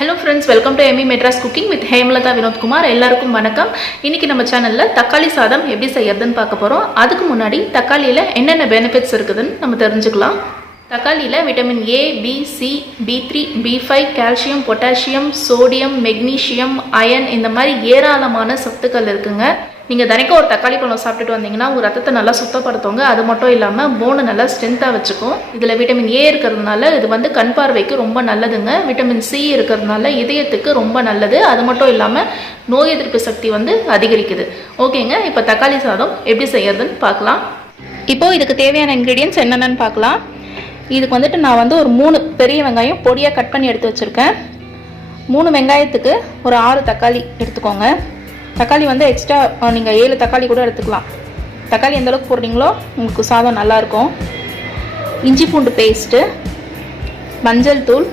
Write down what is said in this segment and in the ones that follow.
Hello friends, welcome to Madras cooking with Hemlata Vinod Kumar. எல்லாருக்கும் வணக்கம். இன்னைக்கு நம்ம சேனல்ல தக்காளி சாதம் எப்படி செய்யறதுன்னு பார்க்க போறோம். அதுக்கு முன்னாடி தக்காளியில என்னென்ன பெனிஃபிட்ஸ் இருக்குதுன்னு நம்ம தெரிஞ்சுக்கலாம். தக்காளியில vitamin A, B, C, B3, B5, calcium, potassium, sodium, magnesium, iron இந்த மாதிரி ஏராளமான சத்துக்கள் இருக்குங்க. நீங்கள் தினைக்கும் ஒரு தக்காளி பழம் சாப்பிட்டுட்டு வந்தீங்கன்னா உங்கள் ரத்தத்தை நல்லா சுத்தப்படுத்துங்க. அது மட்டும் இல்லாமல் போனை நல்லா ஸ்ட்ரென்த்தாக வச்சுக்கும். இதில் விட்டமின் ஏ இருக்கிறதுனால இது வந்து கண் பார்வைக்கு ரொம்ப நல்லதுங்க. விட்டமின் சி இருக்கிறதுனால இதயத்துக்கு ரொம்ப நல்லது. அது மட்டும் இல்லாமல் நோய் எதிர்ப்பு சக்தி வந்து அதிகரிக்குது. ஓகேங்க, இப்போ தக்காளி சாதம் எப்படி செய்யறதுன்னு பார்க்கலாம். இப்போது இதுக்கு தேவையான இன்க்ரீடியன்ட்ஸ் என்னென்னு பார்க்கலாம். இதுக்கு வந்துட்டு நான் வந்து ஒரு 3 பெரிய வெங்காயம் பொடியாக கட் பண்ணி எடுத்து வச்சுருக்கேன். 3 வெங்காயத்துக்கு ஒரு 6 தக்காளி எடுத்துக்கோங்க. தக்காளி வந்து எக்ஸ்ட்ரா நீங்கள் 7 தக்காளி கூட எடுத்துக்கலாம். தக்காளி எந்த அளவுக்கு போடுறீங்களோ உங்களுக்கு சாதம் நல்லாயிருக்கும். இஞ்சி பூண்டு பேஸ்ட்டு, மஞ்சள் தூள்,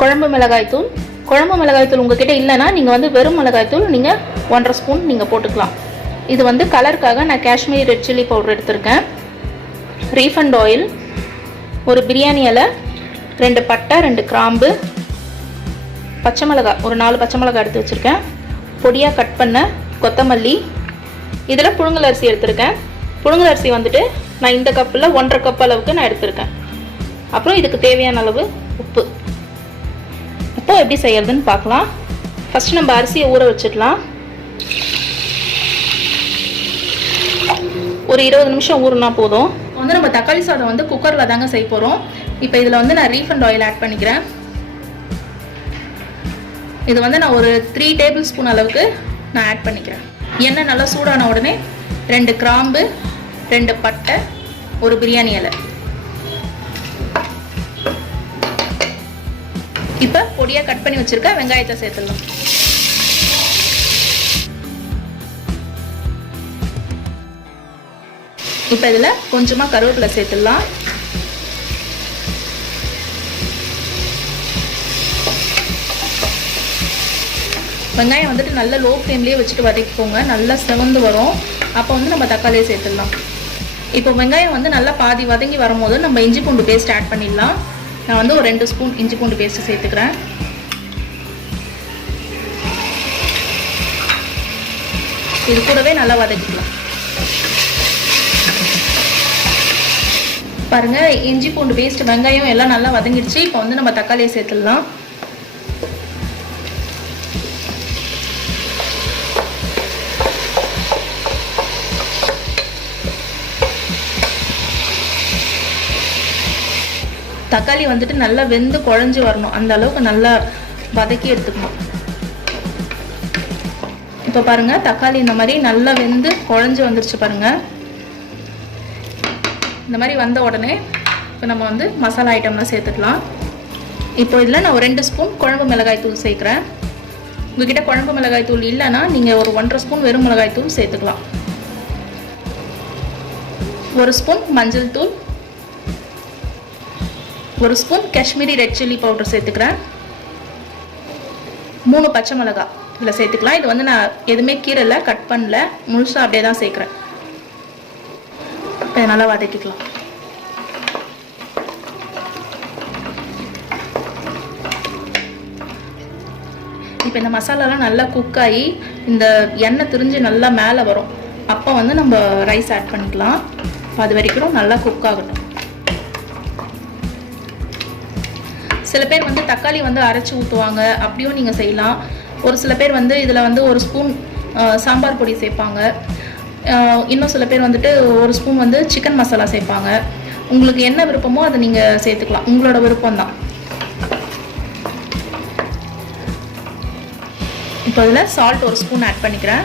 குழம்பு மிளகாய் தூள். குழம்பு மிளகாய் தூள் உங்கள்கிட்ட இல்லைன்னா நீங்கள் வந்து வெறும் மிளகாய் தூள் நீங்கள் 1.5 ஸ்பூன் நீங்கள் போட்டுக்கலாம். இது வந்து கலருக்காக நான் காஷ்மீரி ரெட் சில்லி பவுடர் எடுத்திருக்கேன். ரீஃபண்ட் ஆயில், ஒரு பிரியாணி இலை, 2 பட்டை, 2 கிராம்பு, பச்சை மிளகாய் ஒரு 4 பச்சை மிளகாய் எடுத்து வச்சுருக்கேன். பொடியாக கட் பண்ண கொத்தமல்லி. இதில் புழுங்கல் அரிசி எடுத்திருக்கேன். புழுங்கல் அரிசி வந்துட்டு நான் இந்த கப்பில் 1.5 கப் அளவுக்கு நான் எடுத்திருக்கேன். அப்புறம் இதுக்கு தேவையான அளவு உப்பு. இப்போ எப்படி செய்யறதுன்னு பார்க்கலாம். ஃபஸ்ட்டு நம்ம அரிசியை ஊற வச்சிடலாம். ஒரு 20 நிமிஷம் ஊறுனா போதும். வந்து நம்ம தக்காளி சாதம் வந்து குக்கரில் தாங்க செய்ய போகிறோம். இப்போ இதில் வந்து நான் ரீஃபண்ட் ஆயில் ஆட் பண்ணிக்கிறேன். இது வந்து நான் ஒரு 3 டேபிள் ஸ்பூன் அளவுக்கு நான் ஆட் பண்ணிக்கிறேன். எண்ணெய் நல்லா சூடான உடனே 2 கிராம்பு, 2 பட்டை, ஒரு பிரியாணி இலை. இப்போ பொடியாக கட் பண்ணி வச்சிருக்க வெங்காயத்தை சேர்த்துடலாம். இப்போ இதில் கொஞ்சமாக கருவேப்பிலை சேர்த்துடலாம். வெங்காயம் வந்துட்டு நல்ல லோ ஃப்ளேம்லேயே வச்சுட்டு வதக்கிக்கோங்க. நல்லா செவந்து வரும். அப்போ வந்து நம்ம தக்காளியை சேர்த்துடலாம். இப்போ வெங்காயம் வந்து நல்லா பாதி வதங்கி வரும்போது நம்ம இஞ்சி பூண்டு பேஸ்ட் ஆட் பண்ணிடலாம். நான் வந்து ஒரு 2 ஸ்பூன் இஞ்சி பூண்டு பேஸ்ட்டு சேர்த்துக்கிறேன். இது கூடவே நல்லா வதக்கிக்கலாம். பாருங்கள், இஞ்சி பூண்டு பேஸ்ட், வெங்காயம் எல்லாம் நல்லா வதங்கிடுச்சு. இப்போ வந்து நம்ம தக்காளியை சேர்த்துடலாம். தக்காளி வந்துட்டு நல்லா வெந்து குழஞ்சி வரணும். அந்த அளவுக்கு நல்லா வதக்கி எடுத்துக்கணும். இப்போ பாருங்கள், தக்காளி இந்த மாதிரி நல்லா வெந்து குழஞ்சி வந்துருச்சு பாருங்கள். இந்த மாதிரி வந்த உடனே இப்போ நம்ம வந்து மசாலா ஐட்டம்லாம் சேர்த்துக்கலாம். இப்போ இதில் நான் ஒரு 2 ஸ்பூன் குழம்பு மிளகாய் தூள் சேர்க்குறேன். உங்ககிட்ட குழம்பு மிளகாய் தூள் இல்லைன்னா நீங்கள் ஒரு 1.5 ஸ்பூன் வெறும் மிளகாய் தூள் சேர்த்துக்கலாம். 1 ஸ்பூன் மஞ்சள் தூள், 1 spoon Kashmiri red chilli powder சேர்த்துக்கிறேன். 3 பச்சை மிளகாய் இதில் சேர்த்துக்கலாம். இது வந்து நான் எதுவுமே கீரைல கட் பண்ணல, முழுசாக அப்படியே தான் சேர்க்குறேன். இப்போ நல்லா வதக்கிக்கலாம். இப்போ இந்த மசாலாலாம் நல்லா குக் ஆகி இந்த எண்ணெய் திரிஞ்சு நல்லா மேலே வரும். அப்போ வந்து நம்ம ரைஸ் ஆட் பண்ணிக்கலாம். அது வரைக்கும் நல்லா குக் ஆகட்டும். சில பேர் வந்து தக்காளி வந்து அரைச்சி ஊற்றுவாங்க, அப்படியும் நீங்கள் செய்யலாம். ஒரு சில பேர் வந்து இதில் வந்து 1 ஸ்பூன் சாம்பார் பொடி சேர்ப்பாங்க. இன்னும் சில பேர் வந்துட்டு 1 ஸ்பூன் வந்து சிக்கன் மசாலா சேர்ப்பாங்க. உங்களுக்கு என்ன விருப்பமோ அதை நீங்கள் சேர்த்துக்கலாம். உங்களோட விருப்பம்தான். இப்போ இதில் சால்ட் 1 ஸ்பூன் ஆட் பண்ணிக்கிறேன்.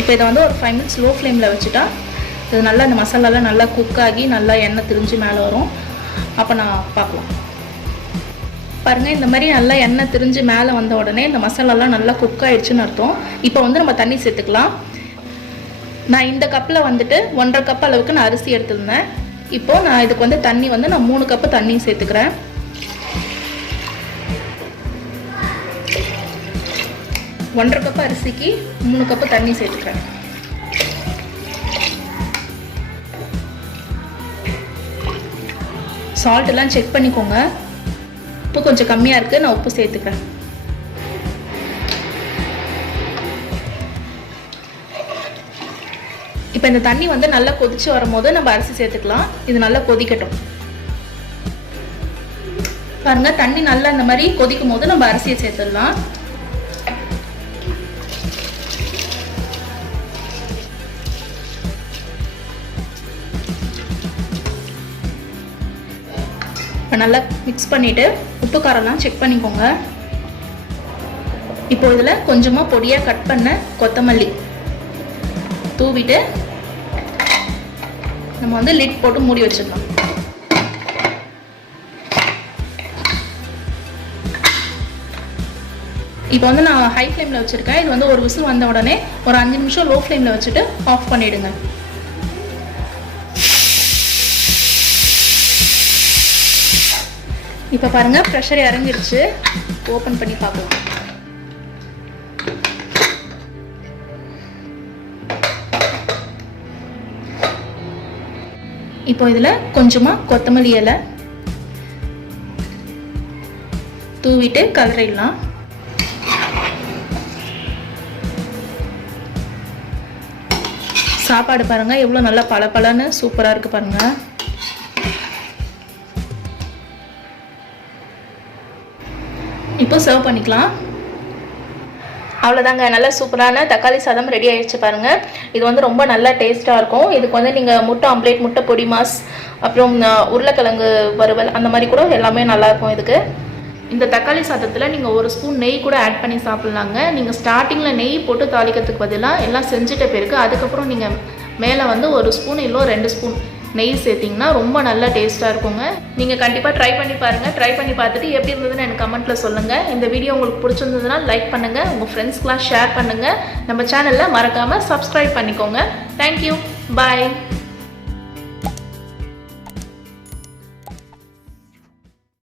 இப்போ இதை வந்து ஒரு 5 மினிட்ஸ் லோ ஃப்ளேமில் வச்சுட்டா இது நல்லா இந்த மசாலாலாம் நல்லா குக் ஆகி நல்லா எண்ணெய் திரிஞ்சு மேலே வரும். அப்போ நான் பார்க்கலாம். பாருங்கள், இந்த மாதிரி நல்லா எண்ணெய் திரிஞ்சு மேலே வந்த உடனே இந்த மசாலாலாம் நல்லா குக் ஆகிடுச்சுன்னு அர்த்தம். இப்போ வந்து நம்ம தண்ணி சேர்த்துக்கலாம். நான் இந்த கப்பில் வந்துட்டு 1.5 கப் அளவுக்கு நான் அரிசி எடுத்துருந்தேன். இப்போது நான் இதுக்கு வந்து தண்ணி வந்து நான் 3 கப்பு தண்ணி சேர்த்துக்கிறேன். 1.5 கப் அரிசிக்கு 3 கப்பு தண்ணி சேர்த்துக்கிறேன். சால்ட் எல்லாம் செக் பண்ணிக்கோங்க. உப்பு கொஞ்சம் கம்மியாக இருக்குது, நான் உப்பு சேர்த்துக்கிறேன். இப்போ இந்த தண்ணி வந்து நல்லா கொதிச்சு வரும்போது நம்ம அரிசி சேர்த்துக்கலாம். இது நல்லா கொதிக்கட்டும். பாருங்க, தண்ணி நல்லா இந்த மாதிரி கொதிக்கும் போது நம்ம அரிசியை சேர்த்துடலாம். இப்போ நல்லா மிக்ஸ் பண்ணிவிட்டு உப்பு காரம்லாம் செக் பண்ணிக்கோங்க. இப்போ இதில் கொஞ்சமாக பொடியாக கட் பண்ண கொத்தமல்லி தூவிட்டு நம்ம வந்து லிட் போட்டு மூடி வச்சிடலாம். இப்போ வந்து நான் ஹை ஃப்ளேமில் வச்சுருக்கேன். இது வந்து ஒரு விசில் வந்த உடனே ஒரு 5 நிமிஷம் லோ ஃப்ளேமில் வச்சுட்டு ஆஃப் பண்ணிவிடுங்க. இப்போ பாருங்கள், ப்ரெஷர் இறங்கிடுச்சு. ஓப்பன் பண்ணி பார்க்கலாம். இப்போ இதில் கொஞ்சமாக கொத்தமல்லி இலை தூவிட்டு கலரிடலாம். சாப்பாடு பாருங்கள் எவ்வளோ நல்லா பளபளன்னு சூப்பராக இருக்குது பாருங்கள். இப்போ சர்வ் பண்ணிக்கலாம். அவ்வளோதாங்க, நல்ல சூப்பரான தக்காளி சாதம் ரெடி ஆகிடுச்சு பாருங்கள். இது வந்து ரொம்ப நல்லா டேஸ்ட்டாக இருக்கும். இதுக்கு வந்து நீங்கள் முட்டை ஆம்லேட், முட்டை பொடி மாஸ், அப்புறம் உருளைக்கிழங்கு வறுவல் அந்த மாதிரி கூட எல்லாமே நல்லாயிருக்கும். இதுக்கு இந்த தக்காளி சாதத்தில் நீங்கள் ஒரு ஸ்பூன் நெய் கூட ஆட் பண்ணி சாப்பிட்லாங்க. நீங்கள் ஸ்டார்டிங்கில் நெய் போட்டு தாளிக்கிறதுக்கு பதிலாக எல்லாம் செஞ்சுட்ட பிறகு அதுக்கப்புறம் நீங்கள் மேலே வந்து ஒரு ஸ்பூன் இல்லை 2 ஸ்பூன் நெய் சேர்த்திங்கன்னா ரொம்ப நல்லா டேஸ்ட்டாக இருக்குங்க. நீங்கள் கண்டிப்பாக ட்ரை பண்ணி பாருங்கள். ட்ரை பண்ணி பார்த்துட்டு எப்படி இருந்ததுன்னு எனக்கு கமெண்ட்டில் சொல்லுங்கள். இந்த வீடியோ உங்களுக்கு பிடிச்சிருந்ததுன்னா லைக் பண்ணுங்கள், உங்கள் ஃப்ரெண்ட்ஸ்க்கெலாம் ஷேர் பண்ணுங்கள். நம்ம சேனலில் மறக்காமல் சப்ஸ்கிரைப் பண்ணிக்கோங்க. தேங்க்யூ, பாய்.